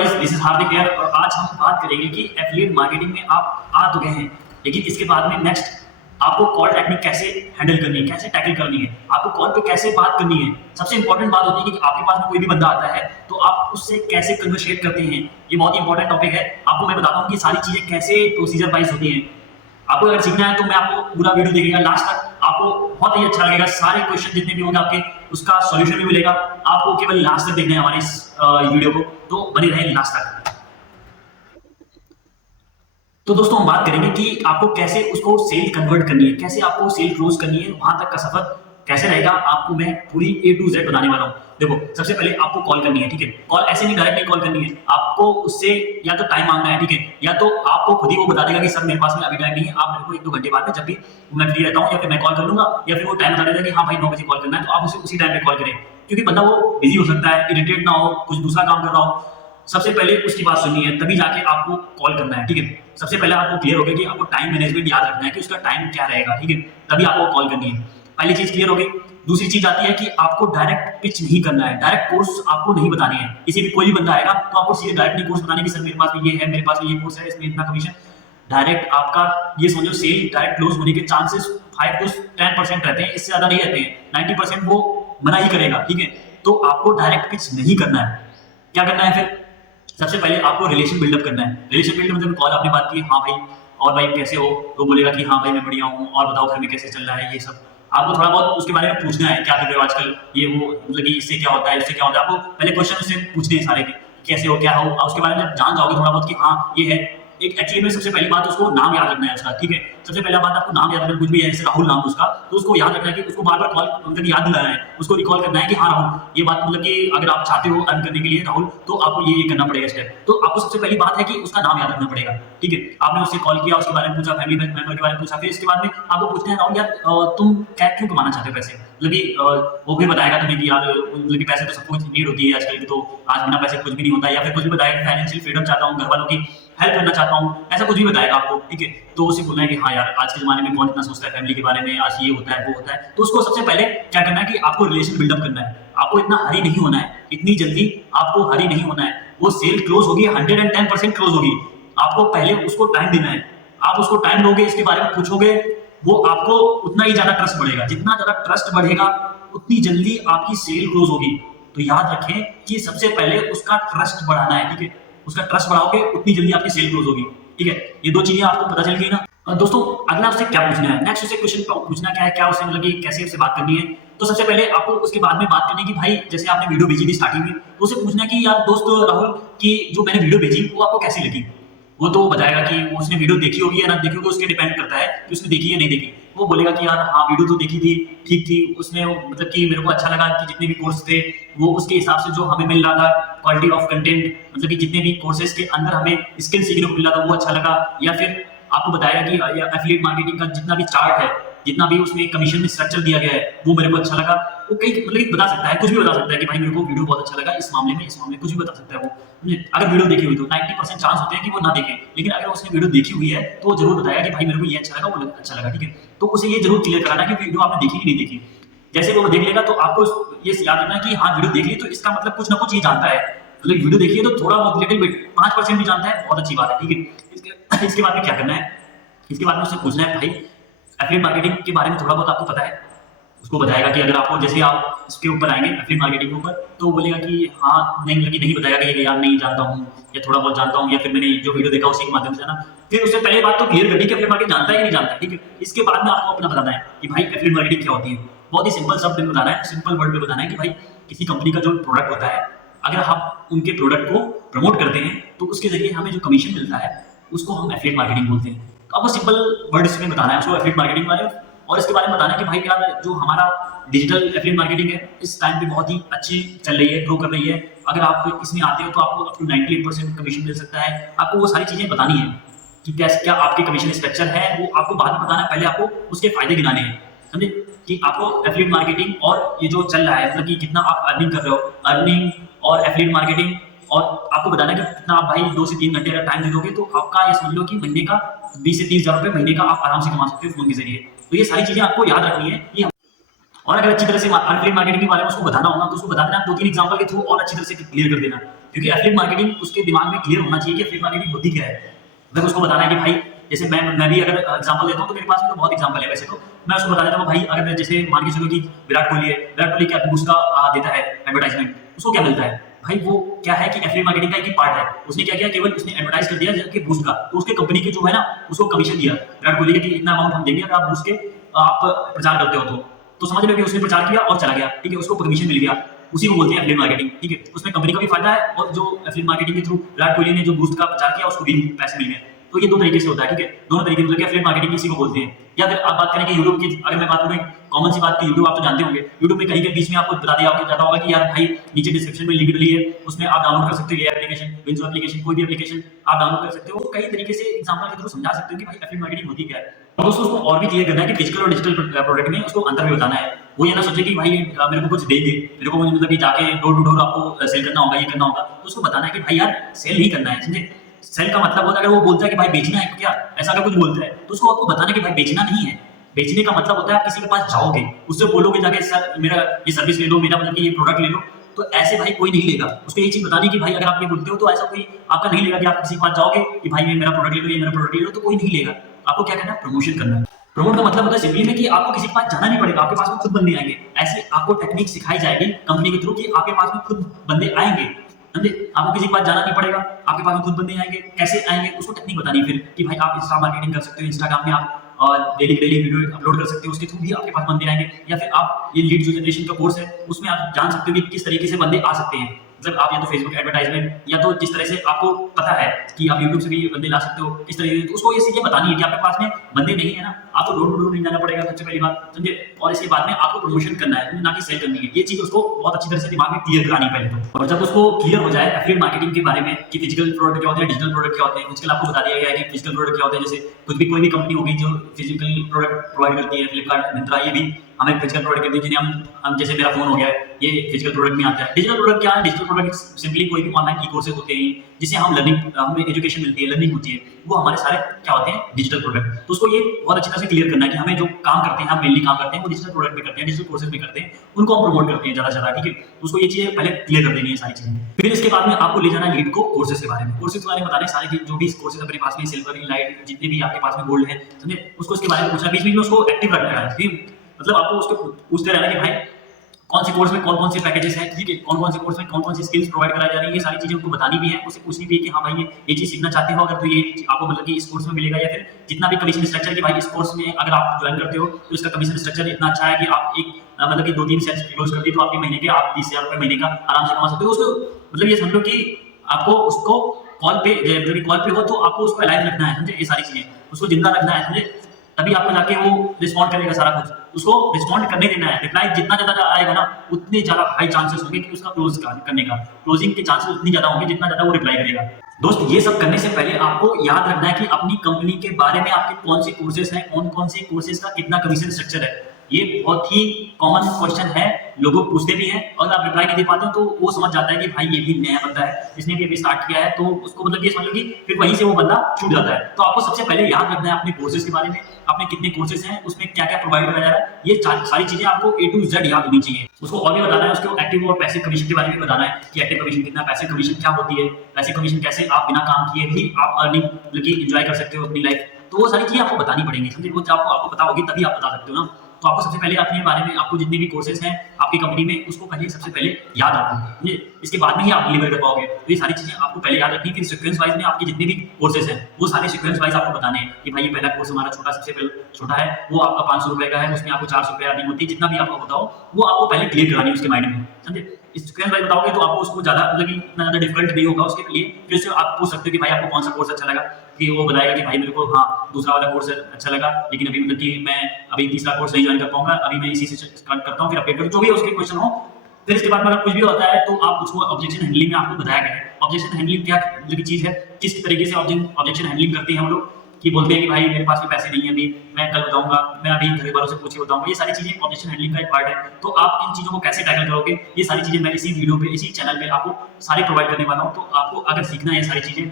Guys, this is Hardik here और आज हम बात करेंगे कि एफिलिएट मार्केटिंग में आप आ तो गए हैं, लेकिन इसके बाद में नेक्स्ट आपको कॉल टेक्निक कैसे हैंडल करनी है, कैसे टैकल करनी है, आपको कॉल पे कैसे बात करनी है। सबसे इंपॉर्टेंट बात होती है कि आपके पास में कोई भी बंदा आता है तो आप उससे कैसे कन्वर्सेट करते हैं। ये बहुत ही इंपॉर्टेंट टॉपिक है। आपको मैं बताता हूँ कि सारी चीजें कैसे प्रोसीजर वाइज होती हैं। आपको अगर सीखना है तो मैं आपको पूरा वीडियो देखिएगा लास्ट तक, आपको बहुत ही अच्छा लगेगा। सारे क्वेश्चन जितने भी होंगे आपके उसका सॉल्यूशन भी मिलेगा। आपको केवल लास्ट तक देखना है हमारी इस वीडियो को, तो बने रहे लास्ट तक। तो दोस्तों हम बात करेंगे कि आपको कैसे उसको सेल कन्वर्ट करनी है, कैसे आपको सेल क्लोज करनी है, वहां तक का सफर कैसे रहेगा, आपको मैं पूरी A to Z बताने वाला हूं। देखो, सबसे पहले आपको कॉल करनी है, ठीक है। कॉल ऐसे नहीं डायरेक्टली कॉल करनी है, आपको उससे या तो टाइम मांगना है, ठीक है, या तो आपको खुद ही वो बता देगा कि सर मेरे पास में अभी टाइम नहीं है, आप मेरे को 1-2 घंटे बाद में जब भी मैं फ्री रहता हूँ या फिर मैं कॉल कर लूंगा, या फिर वो टाइम बता देगा कि हाँ भाई 9 बजे कॉल करना है, तो आप उसे उसी टाइम पे कॉल करें। क्योंकि बंदा वो बिजी हो सकता है, इरिटेट ना हो, कुछ दूसरा काम कर रहा हो। सबसे पहले उसकी बात सुननी है, तभी जाके आपको कॉल करना है, ठीक है। सबसे पहले आपको क्लियर हो गया कि आपको टाइम मैनेजमेंट याद रखना है कि उसका टाइम क्या रहेगा, ठीक है, तभी आपको कॉल करनी है। पहली चीज क्लियर हो गई। दूसरी चीज आती है कि आपको डायरेक्ट पिच नहीं करना है, डायरेक्ट कोर्स आपको नहीं बतानी है। किसी भी कोई भी बंदा आएगा तो आपको सीधे डायरेक्ट नहीं कोर्स बताने की, सर मेरे पास में ये है, मेरे पास में ये कोर्स है, इसमें इतना कमीशन। डायरेक्ट आपका ये समझो सेल डायरेक्ट क्लोज होने के चांसेस 5 to 10% रहते हैं, इससे ज्यादा नहीं रहते हैं। 90% वो मना ही करेगा, ठीक है। तो आपको डायरेक्ट पिच नहीं करना है। क्या करना है फिर? सबसे पहले आपको रिलेशन बिल्डअप करना है। रिलेशन बिल्डअप मतलब कॉल आपने बात की, हाँ भाई और भाई कैसे हो, तो बोलेगा कि हाँ भाई मैं बढ़िया हूँ, और बताओ घर में कैसे चल रहा है, ये सब आपको थोड़ा बहुत उसके बारे में पूछना है। क्या कर रहे हो आजकल, ये वो, मतलब कि इससे क्या होता है, इससे क्या होता है। आपको पहले क्वेश्चन उससे पूछने हैं सारे, कैसे हो, क्या हो। उसके बारे में जब जान जाओगे थोड़ा बहुत कि हाँ ये है, एक एक्चुअली में सबसे पहली बात उसको नाम याद रखना है उसका, ठीक है। सबसे पहला बात आपको नाम याद रखना है। कुछ भी है, जैसे राहुल नाम उसका, तो उसको याद रखना है कि उसको बार बार कॉल मतलब याद दिलाना है, उसको रिकॉल करना है कि हाँ राहुल ये बात, मतलब कि अगर आप चाहते हो अर्न करने के लिए राहुल, तो आपको ये करना पड़ेगा स्टेप। तो आपको सबसे पहली बात है कि उसका नाम याद रखना पड़ेगा, ठीक है। आपने उससे कॉल किया, उसके बारे में पूछा, फैमिली मेंबर के बारे में पूछा, फिर इसके बाद में आपको पूछते हैं राहुल यार तुम क्या क्यों कमाना चाहते हो पैसे, मतलब कि वो भी बताएगा तुम्हें कि यार मतलब कि पैसे तो सबको नीड होती है आजकल की, तो आज बिना पैसे कुछ भी नहीं होता, या फिर कुछ भी बताएगा फाइनेंशियल फ्रीडम चाहता हूँ, घर वालों की हेल्प करना चाहता हूँ, ऐसा कुछ भी बताएगा आपको, ठीक है। तो उसे बोलना है कि हाँ यार आज के जमाने में कौन इतना सोचता है फैमिली के बारे में, आज ये होता है वो होता है। तो उसको सबसे पहले क्या करना है कि आपको रिलेशन बिल्डअप करना है। आपको इतना हरी नहीं होना है, इतनी जल्दी आपको हरी नहीं होना है। वो सेल क्लोज होगी, 110% क्लोज होगी। आपको पहले उसको टाइम देना है। आप उसको टाइम दोगे, इसके बारे में पूछोगे, वो आपको उतना ही ज्यादा ट्रस्ट बढ़ेगा। जितना ज्यादा ट्रस्ट बढ़ेगा उतनी जल्दी आपकी सेल क्लोज होगी। तो याद रखें कि सबसे पहले उसका ट्रस्ट बढ़ाना है, ठीक है। उसका ट्रस्ट बढ़ाओगे उतनी जल्दी आपकी सेल क्लोज होगी, ठीक है। ये दो चीजें आपको पता चल गई ना। दोस्तों अगला उससे क्या पूछना है, नेक्स्ट उसे क्वेश्चन पूछना क्या है, क्या उसे मतलब कि कैसे उससे बात करनी है। तो सबसे पहले आपको उसके बाद में बात करनी है कि भाई जैसे आपने वीडियो भेजी थी स्टार्टिंग में, तो उसे पूछना है कि यार दोस्त राहुल की जो मैंने वीडियो भेजी वो आपको कैसी लगी। वो तो बताएगा कि वो उसने वीडियो देखी होगी या ना देखी होगी, उसके डिपेंड करता है कि उसने देखी या नहीं देखी। वो बोलेगा कि यार हाँ वीडियो तो देखी थी, ठीक थी, उसमें मतलब कि मेरे को अच्छा लगा कि जितने भी कोर्स थे वो उसके हिसाब से जो हमें मिल रहा था, क्वालिटी ऑफ कंटेंट, मतलब कि जितने भी कोर्सेज के अंदर हमें स्किल सीखने को मिल रहा था वो अच्छा लगा। या फिर आपको बताएगा कि एफिलिएट मार्केटिंग का जितना भी चार्ट है, जितना भी उसमें कमीशन स्ट्रक्चर दिया गया है वो मेरे को अच्छा लगा। वो कई मतलब बता सकता है, कुछ भी बता सकता है कि भाई मेरे को वीडियो बहुत अच्छा लगा इस मामले में, इस मामले में कुछ भी बता सकता है वो। अगर वीडियो देखी हुई तो 90% चांस होते हैं कि वो ना देखे, लेकिन अगर उसने वीडियो देखी हुई है तो वो जरूर बताएगा कि भाई मेरे को ये अच्छा लगा, वो अच्छा लगा, ठीक है। तो उसे ये जरूर क्लियर कराना कि वीडियो आपने देखी कि नहीं देखी। जैसे वो देख लेगा तो आपको ये याद रखना कि हाँ वीडियो देख ली, तो इसका मतलब कुछ ना कुछ ये जानता है। मतलब वीडियो देखिए तो थोड़ा बहुत लिटिल बिट 5% भी जानता है, बहुत अच्छी बात है, ठीक है। इसके बाद में क्या करना है, इसके बाद में उससे पूछना है भाई एफिलिएट मार्केटिंग के बारे में थोड़ा बहुत आपको पता है। उसको बताएगा कि अगर आपको जैसे आप इसके ऊपर आएंगे एफिलिएट मार्केटिंग के ऊपर, तो बोलेगा कि हाँ नहीं, लगी नहीं, बताएगा कि यार नहीं जानता हूँ या थोड़ा बहुत जानता हूँ, या फिर मैंने जो वीडियो देखा उसी के माध्यम से ना। फिर उससे पहले बात तो क्लियर करनी कि एफिलिएट मार्केटिंग जानता है कि नहीं जानता है, ठीक है। इसके बाद में आपको अपना बताना है कि भाई एफिलिएट मार्केटिंग क्या होती है। बहुत ही सिंपल शब्द में बताना है, सिंपल वर्ड में बताना है कि भाई किसी कंपनी का जो प्रोडक्ट होता है, अगर हम उनके प्रोडक्ट को प्रमोट करते हैं तो उसके जरिए हमें जो कमीशन मिलता है उसको हम एफिलिएट मार्केटिंग बोलते हैं। तो आपको सिंपल वर्ड इसमें बताना है उसको एफिलिएट मार्केटिंग बारे में, और इसके बारे में बताना है कि भाई यार जो हमारा डिजिटल एफिलिएट मार्केटिंग है इस टाइम पे बहुत ही अच्छी चल रही है, ग्रो कर रही है। अगर आप इसमें आते हो तो आपको अप टू 98% कमीशन मिल सकता है। आपको वो सारी चीजें बतानी है कि कैसे क्या आपके कमीशन स्ट्रक्चर है, वो आपको बाद में बताना है, पहले आपको उसके फायदे गिनाने हैं, समझे। कि आपको एफिलिएट मार्केटिंग और ये जो चल रहा है, मतलब कि कितना आप अर्निंग कर रहे हो, अर्निंग और एफिलिएट मार्केटिंग, और आपको बताना है कि कितना आप भाई 2 से 3 घंटे अगर टाइम दे दोगे तो आपका ये समझ लो कि महीने का 20 से 30 हज़ार रुपये महीने का आप आराम से कमा सकते हो फोन के जरिए। तो ये सारी चीजें आपको याद रखनी है। ये और अगर अच्छी तरह से एफिलिएट मार्केटिंग के बारे में उसको बताना होगा तो उसको बता देना 2-3 एग्जांपल के थ्रू और अच्छी तरह से क्लियर कर देना, क्योंकि एफिलिएट मार्केटिंग उसके दिमाग में क्लियर होना चाहिए कि एफिलिएट मार्केटिंग होती क्या है। अगर उसको बताना है कि भाई जैसे मैं भी अगर एग्जांपल देता हूं तो मेरे पास में तो बहुत एग्जांपल है वैसे तो, मैं उसको बता देता हूं भाई अगर जैसे मान के चलो कि विराट कोहली है, विराट कोहली क्या बूस्ट का देता है एडवर्टाइजमेंट, उसको क्या मिलता है भाई, वो क्या है कि एफिलिएट मार्केटिंग का एक पार्ट है। उसने क्या किया, केवल उसने एडवर्टाइज कर दिया कि बूस्ट का, तो उसके कंपनी के जो है ना उसको कमीशन दिया विराट कोहली के कि इतना अमाउंट हम देंगे अगर आप बूस्ट के आप प्रचार करते हो तो समझ लो कि उसने प्रचार किया और चला गया, ठीक है, उसको कमीशन मिल गया, उसी को बोलते हैं एफिलिएट मार्केटिंग, ठीक है। उसमें कंपनी का भी फायदा है और जो एफिलिएट मार्केटिंग के थ्रू विराट कोहली ने जो बूस्ट का प्रचार किया उसको भी पैसे मिल गए। तो ये दो तरीके से होता है, ठीक है, दोनों तरीके मतलब एफिलिएट मार्केटिंग इसी को बोलते हैं। या फिर आप बात करें कि यूट्यूब की, अगर मैं बात करूं कॉमन सी बात की, यूट्यूब आप तो जानते होंगे, यूट्यूब में कहीं के बीच में आपको बता दिया जाता होगा कि यार भाई नीचे डिस्क्रिप्शन में लिंक डली है, उसमें आप डाउनलोड कर सकते हो ये एप्लीकेशन, विंजो एप्लीकेशन, कोई भी एप्लीकेशन आप डाउनलोड कर सकते हो। कई तरीके से एग्जांपल के थ्रू समझा सकते हो कि भाई एफिलिएट मार्केटिंग होती क्या है। और दोस्तों उसको और भी क्लियर करना है कि फिजिकल और डिजिटल प्रोडक्ट में उसको अंतर भी बताना है। वो ये ना सोचे कि भाई मेरे को कुछ देंगे, मेरे को मतलब कि जाके डोर टू डोर आपको सेल करना होगा, ये करना होगा, तो उसको बताना है कि भाई यार सेल नहीं करना है, समझे। सेल का मतलब होता है अगर वो बोलता है कि भाई बेचना है क्या, ऐसा अगर कुछ बोलता है तो उसको आपको बताना है कि भाई बेचना नहीं है। बेचने का मतलब होता है आप किसी के पास जाओगे, उससे बोलोगे जाके सर मेरा ये सर्विस ले लो, मेरा मतलब कि ये प्रोडक्ट ले लो, तो ऐसे भाई कोई नहीं लेगा। उसको ये चीज बतानी कि भाई अगर आप ये बोलते हो तो ऐसा कोई आपका नहीं लेगा कि आप किसी के पास जाओगे कि भाई ये मेरा प्रोडक्ट ले लो, ये मेरा प्रोडक्ट ले लो, तो कोई नहीं लेगा। आपको क्या करना है, प्रमोशन करना है। प्रमोट का मतलब होता है सिंपली में कि आपको किसी के पास जाना नहीं पड़ेगा, आपके पास में खुद बंदे आएंगे। ऐसे आपको टेक्निक सिखाई जाएगी कंपनी के थ्रू कि आपके पास में खुद बंदे आएंगे, समझे। आपको किसी के पास जाना नहीं पड़ेगा, आपके पास में खुद बंदे आएंगे। कैसे आएंगे उसको टेक्निक बतानी फिर कि भाई आप इंस्टा मार्केटिंग कर सकते हो, इंस्टाग्राम में आप डेली डेली वीडियो अपलोड कर सकते हो, उसके थ्रू भी आपके पास बंदे आएंगे। या फिर आप ये लीड जनरेशन का कोर्स है उसमें आप जान सकते हो कि किस तरीके से बंदे आ सकते हैं। मतलब आप या तो फेसबुक एडवर्टाइजमेंट या तो जिस तरह से आपको पता है कि आप यूट्यूब से भी बंदे ला सकते हो, इस तरीके से तो उसको ये चीजें बतानी है कि आपके पास में बंदे नहीं है ना, आपको डोर टू डोर नहीं जाना पड़ेगा, सबसे पहली बात, समझे। और इसके बाद में आपको प्रमोशन करना है, ना कि सेल करनी है। ये चीज उसको बहुत अच्छी तरह से दिमाग में क्लियर करानी पहले तो। और जब उसको क्लियर हो जाए एफिलिएट मार्केटिंग के बारे में कि फिजिकल प्रोडक्ट क्या होते हैं, डिजिटल प्रोडक्ट क्या होते हैं, फिजिकल आपको बता दिया गया है कि फिजिकल प्रोडक्ट क्या होते हैं, जैसे कुछ भी कोई भी कंपनी होगी जो फिजिकल प्रोडक्ट प्रोवाइड करती है, फ्लिपकार्ट, मिंत्रा, ये भी हमें फिजिकल प्रोडक्ट करती है जिन्हें हम जैसे मेरा फोन हो गया है ये फिजिकल प्रोडक्ट में आता है। डिजिटल प्रोडक्ट क्या है, डिजिटल प्रोडक्ट सिंपली कोई भी ऑनलाइन ई कोर्सेज होते हैं जिसे हम लर्निंग, हमें एजुकेशन मिलती है, लर्निंग होती है, वो हमारे सारे क्या होते हैं, डिजिटल प्रोडक्ट। तो उसको ये बहुत अच्छी तरह से क्लियर करना है कि हमें जो काम करते हैं, हम मेनली काम करते हैं वो डिजिटल प्रोडक्ट में करते हैं, डिजिटल कोर्सेज में करते हैं, उनको हम प्रमोट करते हैं ज्यादा से ज्यादा, ठीक है। उसको ये चीजें पहले क्लियर कर देनी है सारी चीजें। फिर इसके बाद में आपको ले जाना है लीड को कोर्सेज के बारे में, कोर्सेज के बारे में बताने सारे जो भी कोर्सेज अपने पास में, सिल्वर, लाइट, जितने भी आपके पास में गोल्ड है, समझे, उसको उसके बारे में पूछना, बीच बीच में उसको एक्टिव रखना है। मतलब आपको उसको पूछते रहना कि भाई कौन से कोर्स में कौन कौन से पैकेजेस हैं, ठीक है, कौन कौन से कोर्स में कौन कौन सी स्किल्स प्रोवाइड कराई जा रही है, ये सारी चीजें उनको बतानी भी है, उसे पूछनी भी है कि हाँ भाई ये चीज सीखना चाहते हो अगर तो ये आपको मतलब कि इस कोर्स में मिलेगा, या फिर जितना भी कमीशन स्ट्रक्चर कि भाई इस कोर्स में अगर आप ज्वाइन करते हो तो इसका कमीशन स्ट्रक्चर इतना अच्छा है कि आप एक मतलब कि 2-3 सेल्स क्लोज कर दी तो आपके महीने के आप 30,000 रुपए महीने का आराम से कमा सकते हो। उसको मतलब ये समझ लो कि आपको उसको कॉल पे, मतलब कॉल पे हो तो आपको उसको लाइव रखना है, समझे, ये सारी चीजें उसको जिंदा रखना है, समझे, तभी आपको जाके वो रिस्पॉन्ड करेगा सारा कुछ। उसको रिस्पॉन्ड करने देना है, रिप्लाई जितना ज्यादा आएगा ना उतने ज्यादा हाई चांसेस होंगे कि उसका क्लोज करने का, क्लोजिंग के चांसेस उतनी ज्यादा होंगे जितना ज्यादा वो रिप्लाई करेगा। दोस्त ये सब करने से पहले आपको याद रखना है कि अपनी कंपनी के बारे में आपके कौन से कोर्सेज हैं, कौन कौन से कोर्सेज का कितना कमीशन स्ट्रक्चर है। ये बहुत ही कॉमन क्वेश्चन है, लोग पूछते भी हैं और आप रिप्लाई नहीं दे पाते हो तो वो समझ जाता है कि भाई ये भी नया बंदा है, इसने भी अभी स्टार्ट किया है, तो उसको मतलब ये समझ लो कि फिर वहीं से वो बंदा छूट जाता है। तो आपको सबसे पहले याद रखना है अपने कोर्सेज के बारे में, अपने कितने कोर्सेज हैं, उसमें क्या क्या प्रोवाइड कराया जा रहा है, ये सारी चीजें आपको A to Z याद होनी चाहिए। उसको और भी बताना है, उसको एक्टिव और पैसिव कमीशन के बारे में बताना है कि एक्टिव कमीशन कितना, पैसिव कमीशन क्या होती है, पैसिव कमीशन कैसे आप बिना काम किए भी आप अर्निंग मतलब कि एंजॉय कर सकते हो अपनी लाइफ। तो वो सारी चीजें आपको बतानी पड़ेंगी, समझे, वो आपको पता होगी तभी आप बता सकते हो ना। तो आपको सबसे पहले अपने बारे में, आपको जितने भी कोर्सेज हैं आपकी कंपनी में, उसको पहले सबसे पहले याद रखो, इसके बाद में ही आप डिलीवर कर पाओगे। तो ये सारी चीजें आपको पहले याद रखनी, फिर सीक्वेंस वाइज में आपके जितने भी कोर्सेज हैं वो सारे सीक्वेंस वाइज आपको बताने हैं कि भाई ये पहला कोर्स हमारा छोटा, सबसे पहले छोटा है, वो आपका 500 रुपए का है, उसमें आपको 400 रुपए अर्निंग होती है, जितना भी आपको बताओ वो आपको पहले क्लियर करानी है उसके माइंड में, समझे। इस सीक्वेंस वाइज बताओगे तो आपको उसको ज्यादा मतलब कि इतना ज्यादा डिफिकल्ट नहीं होगा उसके लिए। फिर से आप पूछ सकते हो कि भाई आपको कौन सा कोर्स अच्छा लगा, कि वो बताएगा कि भाई मेरे को हाँ दूसरा वाला कोर्स अच्छा लगा, लेकिन अभी मतलब कि मैं अभी तीसरा कोर्स नहीं ज्वाइन कर पाऊंगा, अभी मैं इसी से करता हूँ, फिर अपडेट करूँ, जो भी उसके क्वेश्चन हो। फिर इसके बाद में अगर कुछ भी होता है तो आप उसको ऑब्जेक्शन हैंडलिंग में आपको बताया गया है। ऑब्जेक्शन हैंडलिंग क्या मतलब चीज है, किस तरीके से ऑब्जेक्शन हैंडलिंग करते हैं हम लोग, कि बोलते हैं कि भाई मेरे पास में पैसे नहीं है अभी, मैं कल बताऊंगा, मैं अभी घर वालों से पूछ के बताऊंगा, ये सारी चीजें ऑब्जेक्शन हैंडलिंग का एक पार्ट है। तो आप इन चीजों को कैसे टैकल करोगे, ये सारी चीजें मैं इसी वीडियो पे, इसी चैनल पे आपको सारी प्रोवाइड करने वाला हूँ। तो आपको अगर सीखना है ये सारी चीजें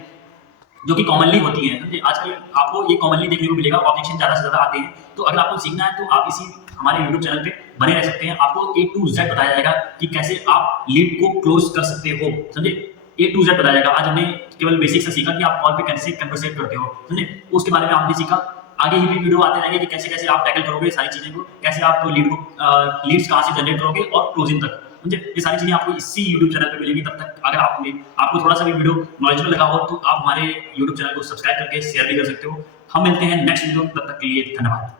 जो कि कॉमनली होती है, समझे, आजकल आपको ये कॉमनली देखने को मिलेगा, ऑब्जेक्शन ज्यादा से ज्यादा आते हैं। तो अगर आपको सीखना है तो आप इसी हमारे YouTube चैनल पे बने रह सकते हैं। आपको A to Z बताया जाएगा कि कैसे आप लीड को क्लोज कर सकते हो, समझे? A to Z बताया जाएगा। आज हमने केवल बेसिक से सीखा कि आप कॉल पे कैसे कन्वर्सेट करते हो, समझे? उसके बारे में आपने सीखा। आगे ही भी वीडियो आते रहेंगे कि कैसे-कैसे आप टैकल करोगे सारी चीज़ें को, कैसे आप लीड्स कहाँ से जनरेट करोगे और क्लोजिंग तक, समझे? ये सारी चीज़ें आपको इसी यूट्यूब चैनल पे मिलेंगी। तब तक अगर आपको थोड़ा-सा भी वीडियो नॉलेजेबल लगा हो, तो आप हमारे यूट्यूब चैनल को सब्सक्राइब करके शेयर भी कर सकते हो। हम मिलते हैं नेक्स्ट वीडियो, तब तक के लिए धन्यवाद।